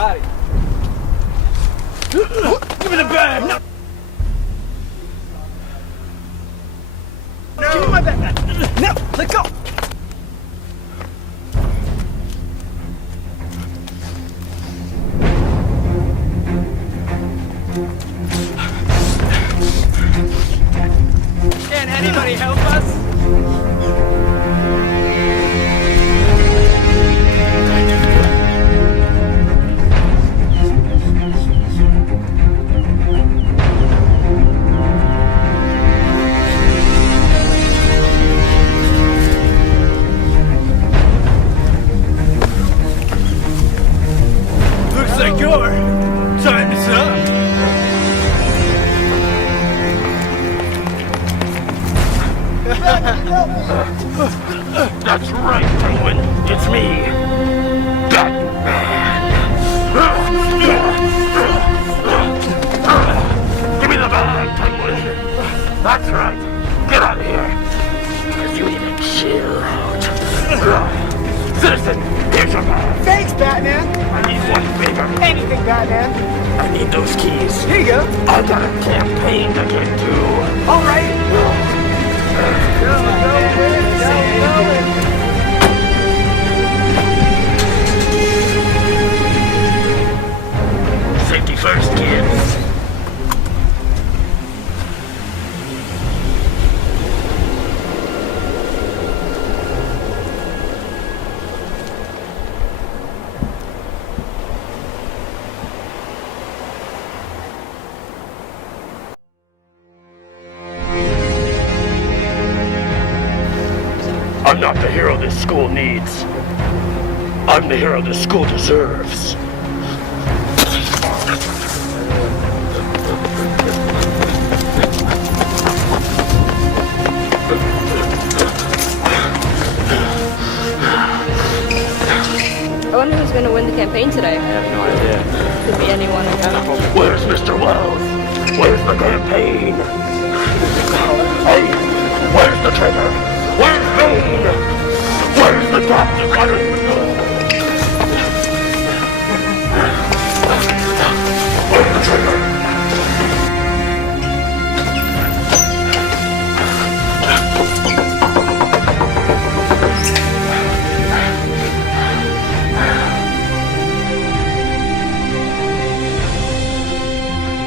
body. Give me the bag! No. No. Give me my bag! No! Let go! Can anybody help us? Looks like your time is up. That's right, Penguin. It's me, Batman. Give me the bag, Penguin. That's right. Get out of here. Because you need to chill out. Citizen, here's your bag. Thanks, Batman. I need one favor. Anything, Batman. I need those keys. Here you go. I got a campaign to get to. All right. Safety first, kids. I'm not the hero this school needs. I'm the hero this school deserves. I wonder who's going to win the campaign today. I have no idea. Could be anyone. Where's Mr. Wells? Where's the campaign?